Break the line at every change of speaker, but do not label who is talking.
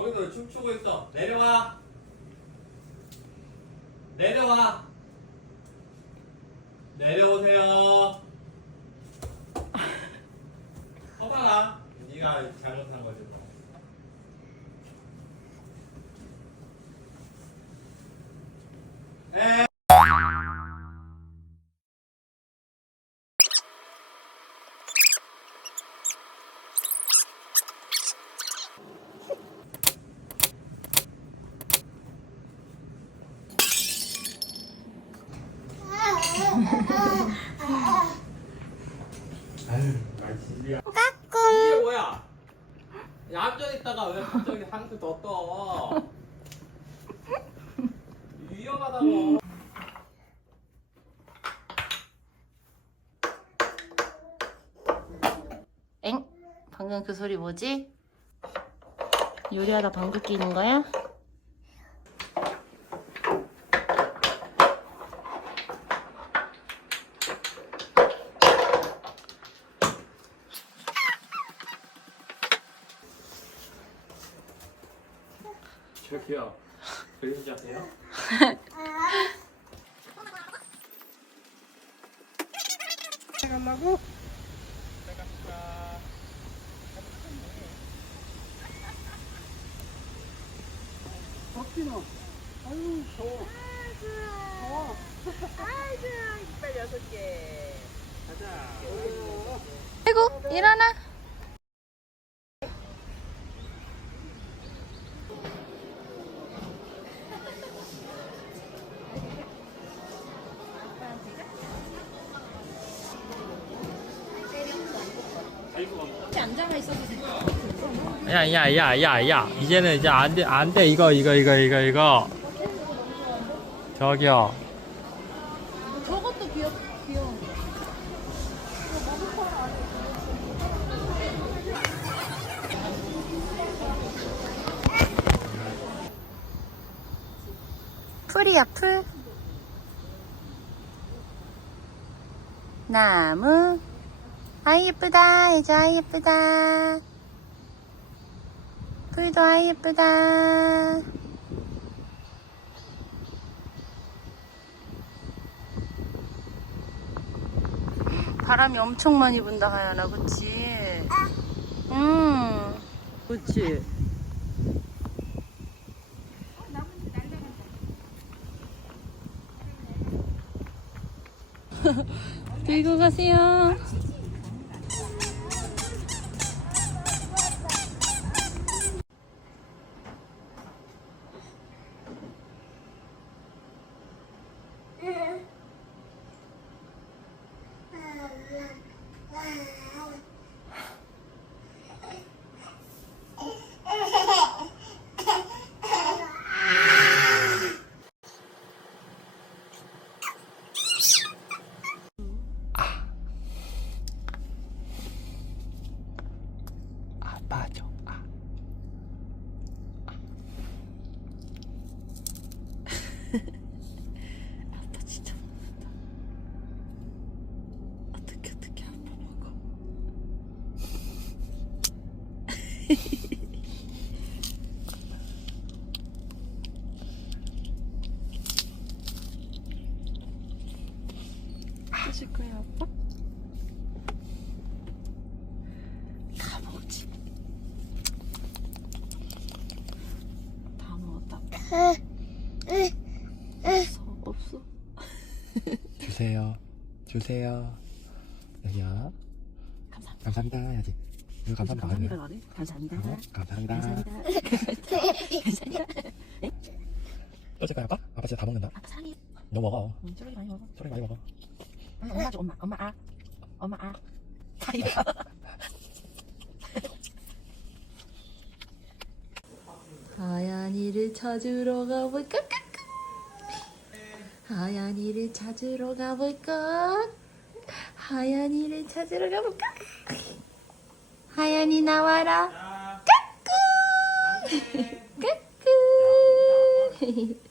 거기서 춤추고 있어. 내려와. 내려와. 내려오세요. 서봐라. 네가 잘못한 거지. 에. 아유. 이게 뭐야? 얌전 있다가 왜 갑자기 한수 더 떠? 위험하다고.
엥? 방금 그 소리 뭐지? 요리하다 방귀 끼는 거야?
저기요. 그림자세요?
가려고? 덕진아. 아유, 더워. 더워.
아이고 이빨 여섯 개.
가자.
아이고 일어나
야 야 야 야 야. 이제는 이제 안 돼 안 돼. 이거 이거 이거 이거 이거. 저기요.
저것도 귀엽, 귀여워. 풀이야 풀. 나무 아이 예쁘다. 이제 아이 예쁘다. 풀도 아이 예쁘다. 바람이 엄청 많이 분다 하연아. 그치? 응. 그치? 들고 가세요
아 빠져 아
아빠 진짜 먹는다 어떻게 어떻게 아빠 먹어 해줄 거야 아빠? 다 먹지 다 먹었다 없어 없어
주세요. 주세요. 여기야
감사합니다.
감사합니다. 해야지 이거 감사합니다. 안 해요.
말해 감사합니다.
어? 감사합니다.
감사합니다.
또줄 거야 아빠? 아빠 진짜 다 먹는다.
아빠 사랑해.
너 먹어.
응, 쪼르기 많이 먹어.
소리 많이 먹어.
응, 엄마 줘 엄마 엄마 아. 엄마 아. 다이가 하얀이를 찾으러 가볼까. 하얀이를 찾으러 가볼까 하얀이를 찾으러 가볼까 하얀이 나와라 까꿍 까꿍